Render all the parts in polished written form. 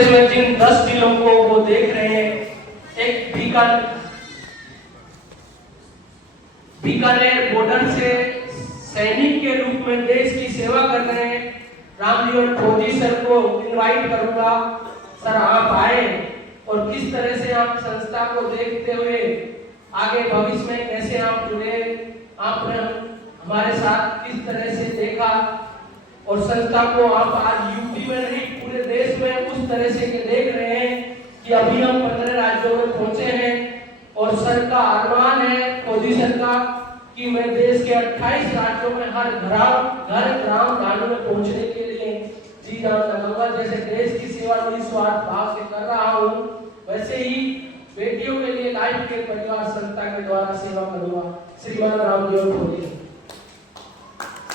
जिन 10 जिलों को वो देख रहे हैं, एक बीकानेर बॉर्डर से सैनिक के रूप में देश की सेवा कर रहे हैं रामजीवन फौजी सर को इनवाइट करूंगा। सर आप आए और किस तरह से आप संस्था को देखते हुए आगे भविष्य में कैसे आप जुड़े, आपने हमारे साथ किस तरह से देखा और संस्था को आप आज यूपी में नहीं पूरे देश में उस तरह से देख रहे हैं कि अभी हम 15 राज्यों में पहुंचे हैं और सर का अरमान है फौजी सर का कि मैं देश के 28 राज्यों में हर घर ग्राम गांव में पहुंचने के लिए जी जान लगाऊंगा। जैसे देश की सेवा निस्वार्थ भाव से कर रहा हूँ, वैसे ही बेटियों के लिए लाइफ के परिवार संस्था के द्वारा सेवा करूंगा। श्रीमान रामजीवन फौजी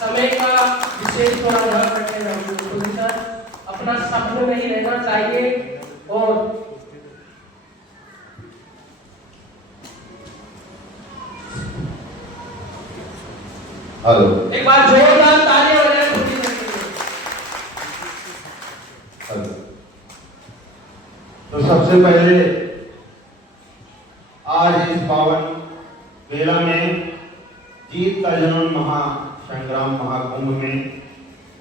समय का विशेष थोड़ा ध्यान रखें सर, अपना शब्द में ही रहना चाहिए और हेलो, एक बार जोरदार तालियां बजाएं। हेलो, तो सबसे पहले आज इस पावन मेला में जीत का जुनून महासंग्राम महाकुंभ में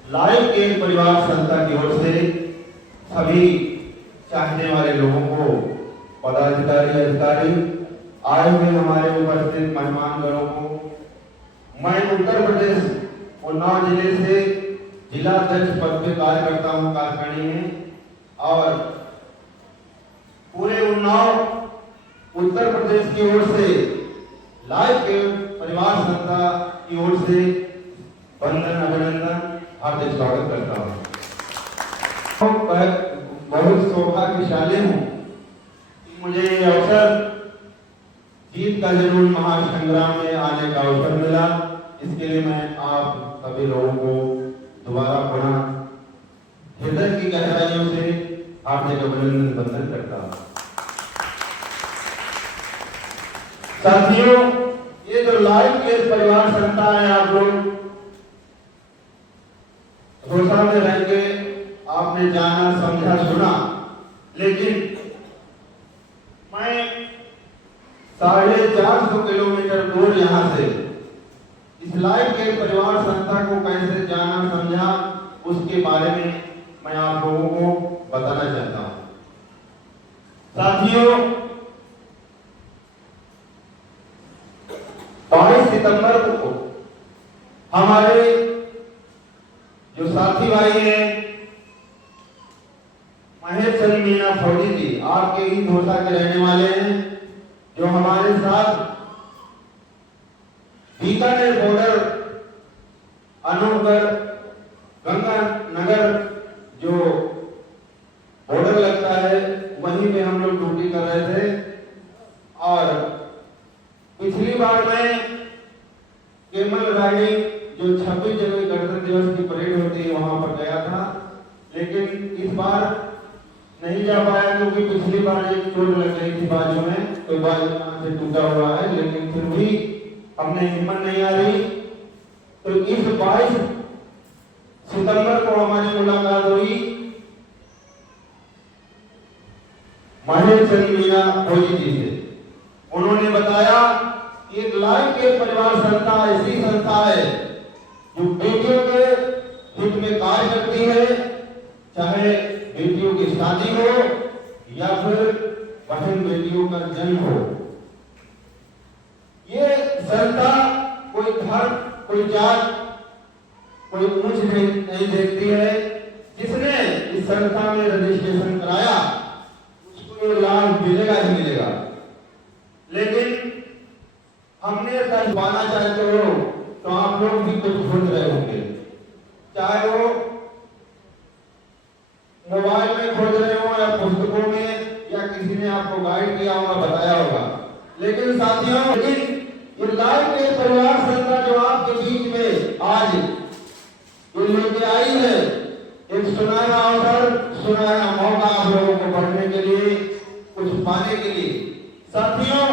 लाइव केयर परिवार संस्था की ओर से सभी चाहने वाले लोगों को, पदाधिकारी अधिकारी, आए हुए हमारे उपस्थित मेहमानगणों को मैं उत्तर प्रदेश उन्नाव जिले से जिला अध्यक्ष पद पे कार्य करता हूँ कारखानी में, और पूरे उन्नाव उत्तर प्रदेश की ओर से लाइव केयर परिवार संस्था की ओर से वंदन अभिनंदन हार्दिक स्वागत करता हूँ। बहुत सौभाग्यशाली हूँ कि मुझे ये अवसर जीत का जुनून महासंग्राम में आने का अवसर मिला। इसके लिए मैं आप सभी लोगों को दोबारा पुनः हृदय की गहराइयों से हार्दिक अभिनंदन वंदन करता हूँ। साथियों, ये जो लाइव केयर परिवार संस्था है, आप लोग घोषणा में रह के आपने जाना समझा सुना, लेकिन मैं 450 किलोमीटर दूर यहाँ से इस लाइव केयर परिवार संस्था को कैसे जाना समझा, उसके बारे में मैं आप लोगों को बताना चाहता हूँ। साथियों, 22 सितंबर को हमारे जो साथी भाई हैं महेश चंद्र मीना फौजी जी, आपके ही धोसा के रहने वाले हैं, जो हमारे साथ बीकानेर बॉर्डर अनूपगढ़ गंगानगर जो बॉर्डर लगता है वहीं पे हम लोग ड्यूटी कर रहे थे। और पिछली बार में केमल राइडिंग जो 26 जनवरी गणतंत्र दिवस की परेड होती है वहां पर गया था, लेकिन इस बार नहीं जा पाया क्योंकि पिछली बार एक चोट लग गई थी बाजू में, तो बाजू से टूटा हुआ है, लेकिन फिर भी हमने हिम्मत नहीं आ रही। तो इस 22 सितंबर को हमारी मुलाकात हुई महेश चंद्र मीना फौजी जी से। उन्होंने बताया कि एक लाइव केयर परिवार संस्था ऐसी संस्था है जो बेटियों के हित में कार्य करती है, चाहे बेटियों की शादी हो या फिर बहन बेटियों का जन्म हो। ये संस्था कोई धर्म, कोई जात, कोई ऊंच नहीं देखती है। जिसने इस संस्था में रजिस्ट्रेशन कराया उसको ये लाभ मिलेगा ही मिलेगा। लेकिन हमने पाना चाहते हो तो आप लोग भी कुछ खोज रहे होंगे, चाहे वो मोबाइल में खोज रहे हो या पुस्तकों में या किसी ने आपको गाइड किया होगा, बताया होगा। लेकिन साथियों, ये लाइव केयर परिवार संस्था जो आपके बीच में आज ये लेके आई है, एक सुनहरा अवसर, सुनहरा मौका आप लोगों को पढ़ने के लिए, कुछ पाने के लिए। साथियों,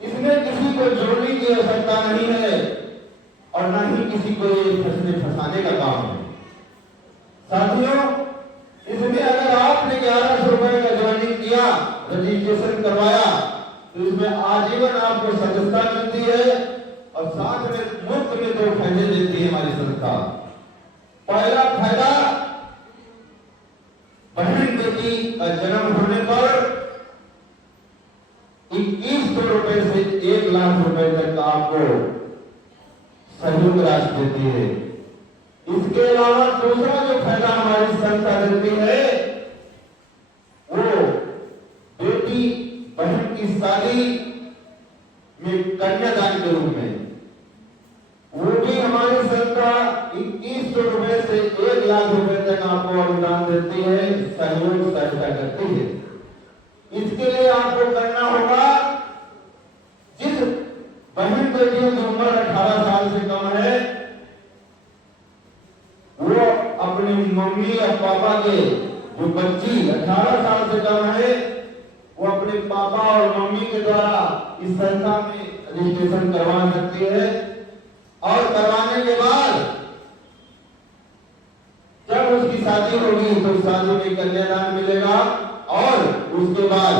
इसमें किसी को जोड़ने की आवश्यकता नहीं है और न ही किसी को फंसाने का काम है। साथियों, इसमें अगर आपने रजिस्ट्रेशन करवाया तो इसमें आजीवन आपको सदस्यता मिलती है और साथ में मुफ्त में 2 फायदे देती है हमारी संस्था। पहला फायदा, बहन बेटी का जन्म होने पर 2100 रुपए से 1 लाख रुपए तक का आपको सहयोग राशि देती है। इसके अलावा दूसरा जो फायदा हमारी संस्था देती है वो बेटी बहन की शादी में कन्यादान के रूप में, वो भी हमारी संस्था 2100 रुपए से 1 लाख रुपए तक आपको अनुदान देती है, सहयोग सहायता करती है। इसके लिए आपको करना होगा, जिस बहन बेटियों की उम्र 18 साल से कम है वो अपनी मम्मी और पापा के, जो बच्ची 18 साल से कम है वो अपने पापा और मम्मी के द्वारा इस संस्था में रजिस्ट्रेशन करवा सकती है। और करवाने के बाद जब उसकी शादी होगी तो शादी में कन्यादान मिलेगा। और उसके बाद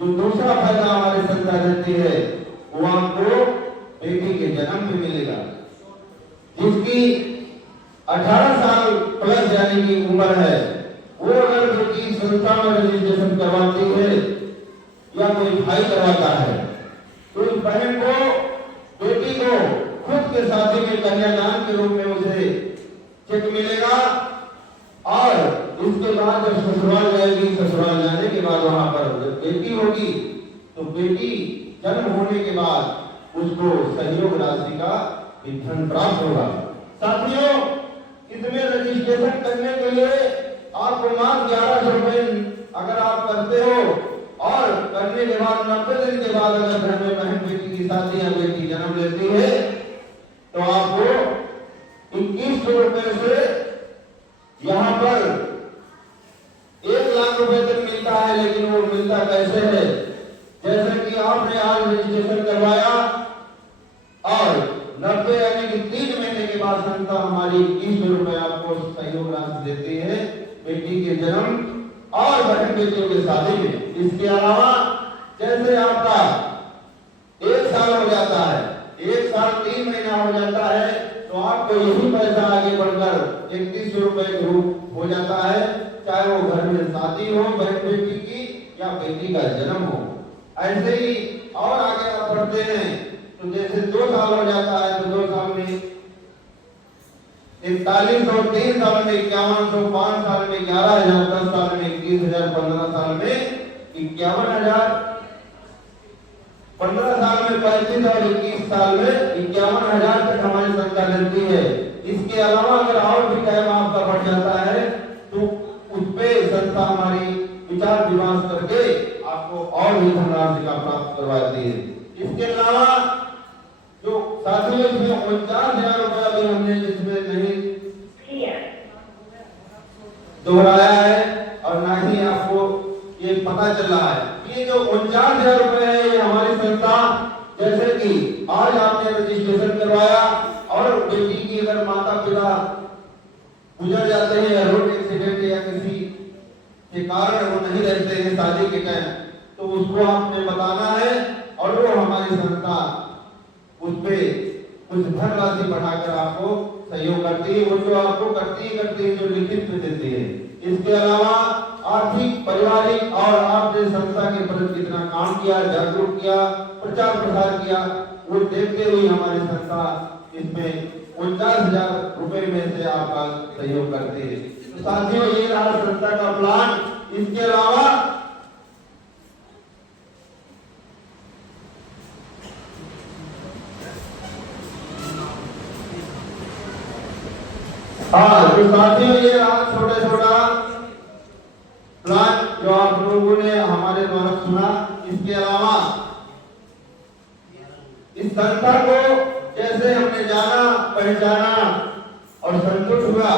जो दूसरा फायदा हमारी संस्था देती है वो आपको बेटी के जन्म में मिलेगा। जिसकी 18 साल प्लस जाने की उम्र है वो अगर बेटी संस्था में रजिस्ट्रेशन करवाती है या कोई भाई करवाता है तो इस बहन को, बेटी को खुद के शादी में कन्यादान के रूप में उसे चेक मिलेगा। और इसके बाद जब ससुराल जाएगी, ससुराल जाने के बाद वहां पर बेटी होगी तो बेटी जन्म होने के बाद उसको सहयोग राशि का भी धन प्राप्त होगा। साथियों, इसमें रजिस्ट्रेशन करने के लिए आपको मात्र 1100 रुपए अगर आप करते हो और करने के बाद 90 दिन के बाद अगर घर में बहन बेटी की शादी या बेटी जन्म लेती है तो आपको 2100 रुपए से यहाँ पर 1 लाख रुपए तक मिलता है। लेकिन वो मिलता कैसे है? जैसे कि आपने आज रजिस्ट्रेशन करवाया और 90 यानी कि 3 महीने के बाद संस्था हमारी 2100 रुपए आपको सहयोग राशि देती है बेटी के जन्म और बहन बेटियों की शादी में। इसके अलावा जैसे आपका 1 साल हो जाता है, 1 साल 3 महीना हो जाता है तो आपको यही पैसा आगे बढ़कर 3100 रुपए ग्रुप हो जाता है, चाहे वो घर में शादी हो बहन बेटी की या बेटी का जन्म हो। ऐसे ही और आगे आप बढ़ते हैं तो जैसे 2 साल हो जाता है तो 2 साल में 4100, 3 साल में 5100, 5 साल में 11000, 10 साल में 21000, 15 साल में 51000, 15 साल में 35 और 21 साल में 51000 तक हमारी संस्था देती है। इसके अलावा अगर और भी टाइम आपका बढ़ जाता है तो उस पे संस्था हमारी विचार विमर्श करके आपको और भी धनराशि का प्राप्त करवाती है। इसके अलावा जो साथियों इसमें 49,000 रुपया भी हमने जिसमें नहीं दोहराया है और ना ही आपको ये पता चल रहा है, ये जो 49,000 रुपए है ये हमारी संस्था, जैसे कि आज आपने रजिस्ट्रेशन करवाया और बेटी की अगर माता पिता गुजर जाते हैं या रोड एक्सीडेंट या किसी के कारण वो नहीं रहते हैं शादी के टाइम तो उसको आपने बताना है और वो हमारी संस्था उस पे कुछ धनराशि बढ़ाकर आपको सहयोग करती है। वो जो आपको करती है जो लिखित में देती है। इसके अलावा आर्थिक, पारिवारिक और आपने संस्था के प्रति कितना काम किया, जागरूक किया, प्रचार प्रसार किया, वो देखते हुए हमारी संस्था इसमें 49,000 रुपए में से आपका सहयोग करती है। तो साथियों, ये रहा संस्था का प्लान। इसके अलावा तो साथियों ये रहा छोटा प्लान जो आप लोगों ने हमारे द्वारा सुना। इसके अलावा इस संस्था को जैसे हमने जाना, पहचाना और संतुष्ट हुआ,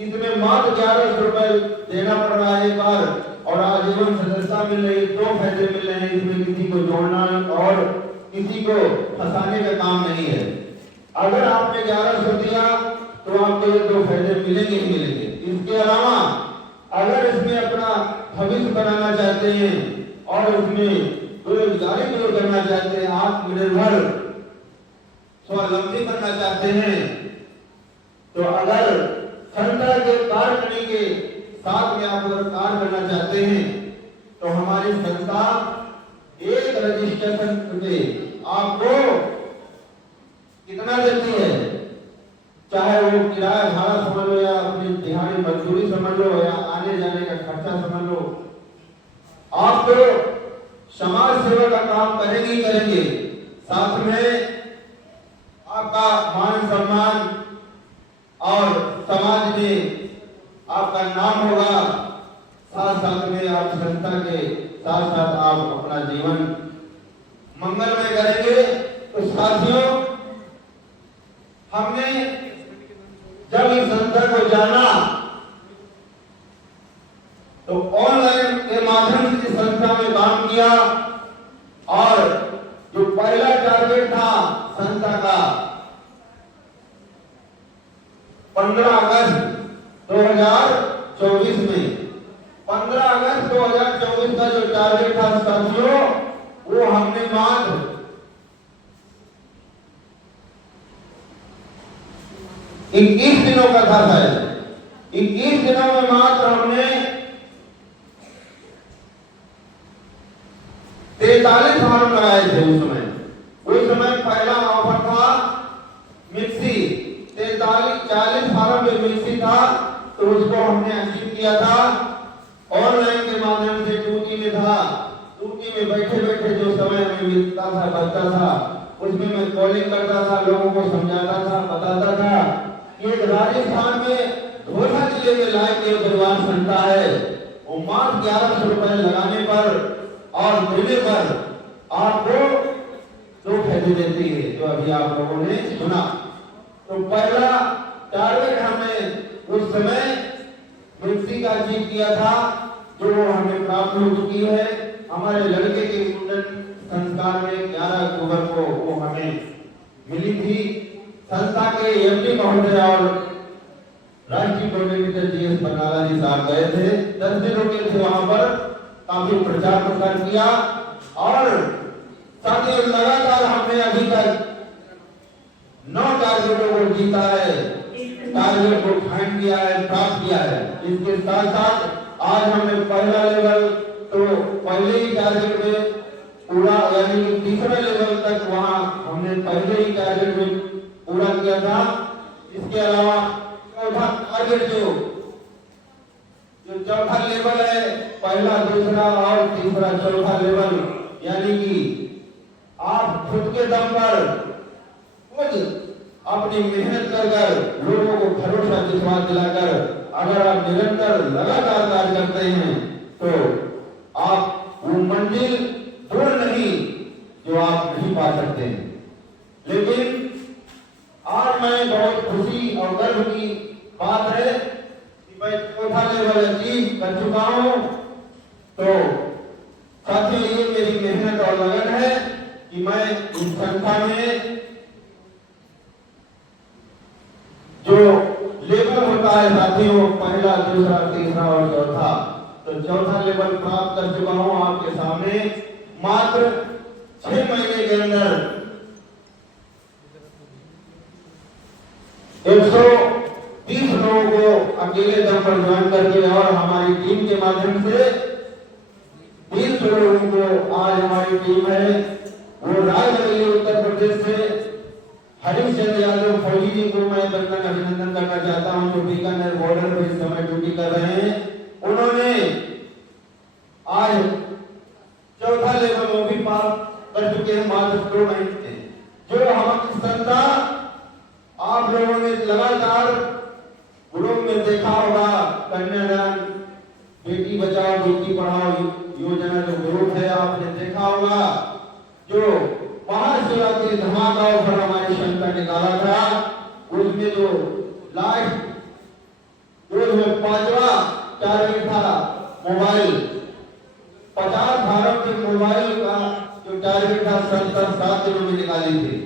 इसमें मात्र 1100 रुपए देना पड़ रहा है एक बार और आजीवन सदस्यता मिल रही है। 2 फायदे मिल रहे हैं, इसमें किसी को जोड़ना और किसी को फंसाने का काम नहीं है। अगर आपने 1100 दिया तो आपको ये 2 फायदे मिलेंगे ही मिलेंगे। इसके अलावा अगर इसमें अपना भविष्य बनाना चाहते हैं और उसमें बेरोजगारी दूर करना चाहते हैं, आत्मनिर्भर स्वावलंबी बनना चाहते हैं, तो अगर संस्था के कार्य करने के साथ में आप अगर कार्य करना चाहते हैं तो हमारी संस्था एक रजिस्ट्रेशन पे आपको कितना देती है, चाहे वो किराया भाड़ा समझ लो या अपनी दिहाड़ी मजदूरी समझ लो या आने जाने का खर्चा समझ लो, आप तो समाज सेवा का काम करेंगे ही करेंगे, साथ में आपका मान सम्मान और समाज में आपका नाम होगा, साथ साथ में आप संस्था के साथ साथ आप अपना जीवन मंगलमय करेंगे। तो साथियों, हमने जब इस संस्था को जाना तो ऑनलाइन के माध्यम से इस संस्था में काम किया और जो पहला टारगेट था संस्था का 15 अगस्त 2024 में 15 अगस्त 2024 का जो टारगेट था साथियों, वो हमने मात्र 21 दिनों का था शायद, 21 दिनों में मात्र हमने 43 फॉर्म लगाए थे। उस समय पहला ऑफर था मिक्सी, 40 फॉर्म में मिक्सी था, तो उसको हमने अचीव किया था। ऑनलाइन के माध्यम से टूटी में था, टूटी में बैठे बैठे जो समय हमें मिलता था बचता था, उसमें मैं कॉलिंग करता था, लोगों को समझाता था, बताता था कि एक राजस्थान में धोखा जिले में लाइफ के परिवार संस्था है, वो मात्र 1100 रुपए लगाने पर और देने पर आपको 2 फायदे देती है, जो अभी आप लोगों ने सुना। तो पहला टारगेट हमने उस समय मिक्सी का अचीव किया था, जो हमने प्राप्त हो चुकी है। हमारे लड़के के मुंडन संस्कार में 11 अक्टूबर को वो हमें मिली थी। संस्था के एमडी महोदय और राष्ट्रीय कोऑर्डिनेटर जीएस बनाला जी साहब गए थे, 10 दिन रुके थे वहां पर, काफी प्रचार प्रसार किया और साथ ही लगातार हमने अभी तक 9 टारगेटों को जीता है, टारगेट को फाइंड किया है, प्राप्त किया है। इसके साथ साथ आज हमने पहला लेवल तो पहले ही टारगेट में पूरा, यानी कि तीसरे लेवल तक वहां हमने पहले ही टारगेट में पूरा किया था। इसके अलावा चौथा टारगेट जो चौथा लेवल है, पहला दूसरा और तीसरा चौथा लेवल, यानी कि आप खुद के दम पर खुद अपनी मेहनत कर लोगों को भरोसा विश्वास दिलाकर अगर आप निरंतर लगातार कार्य करते हैं तो आप वो मंजिल दूर नहीं जो आप नहीं पा सकते हैं। लेकिन आज मैं बहुत खुशी और गर्व की बात है कि मैं चौथा लेवल अचीव कर चुका हूं। तो साथियों, ये मेरी मेहनत और लगन है कि मैं इस संस्था में जो लेवल होता है साथियों, पहला दूसरा तीसरा और चौथा, तो चौथा लेवल प्राप्त कर चुका हूं आपके सामने मात्र 6 महीने के अंदर। 130 लोगों को अकेले दम पर ज्वाइन करके और हमारी टीम के माध्यम से 300 लोगों को आज हमारी टीम है, वो रायबरेली उत्तर प्रदेश से हरीश चंद्र यादव फौजी जी को मैं बंधन अभिनंदन करना चाहता हूं, जो बीकानेर बॉर्डर पर इस समय ड्यूटी कर रहे हैं। उन्होंने आज चौथा लेवल वो भी पार कर चुके हैं मात्र 2 महीने। जो हमारी संस्था आप लोगों ने लगातार ग्रुप में देखा होगा, कन्यादान, बेटी बचाओ बेटी पढ़ाओ योजना जो ग्रुप है आपने देखा होगा, जो महाशिवरात्रि धमाका ऑफर हमारी संस्था ने निकाला था, उसमें जो लास्ट जो 5वां टारगेट था मोबाइल, 50 भारत के मोबाइल का जो टारगेट था संस्था 7 दिनों में निकाली थी।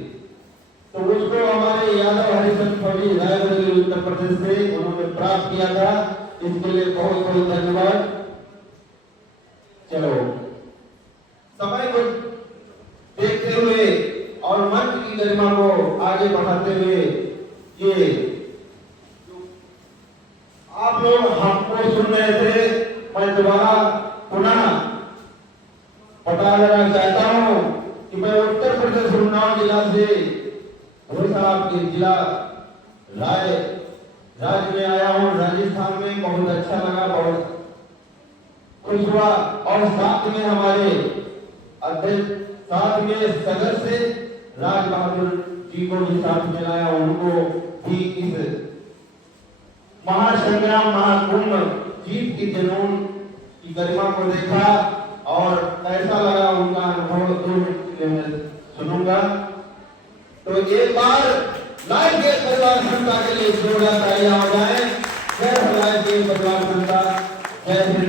तो उसको हमारे यादव हरिचंद फौजी रायबरेली उत्तर प्रदेश से उन्होंने प्राप्त किया था। इसके लिए बहुत बहुत धन्यवाद। चलो बढ़ाते हुए ये आप लोग हमको सुन रहे थे, मैं दोबारा पुनः बता देना चाहता हूँ कि मैं उत्तर प्रदेश उन्नाव जिला से साहब के जिला राज्य में आया हूँ। राजस्थान में बहुत अच्छा लगा, बहुत खुश हुआ। और साथ में हमारे अध्यक्ष, साथ में सदस्य राज बहादुर जी को भी साथ में लाया, उनको भी इस महासंग्राम महाकुंभ जीत की जुनून की गरिमा को देखा और कैसा लगा उनका अनुभव 2 मिनट के लिए मैं सुनूंगा। तो एक बार लाइव के परिवार जनता के लिए जोरदार तालियां हो जाए। जय भलाई के परिवार जनता, जय हिंद,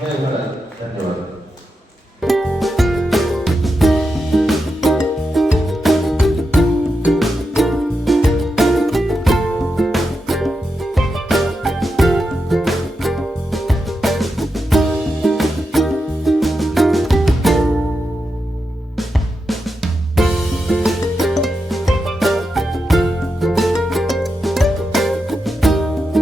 जय भारत, धन्यवाद।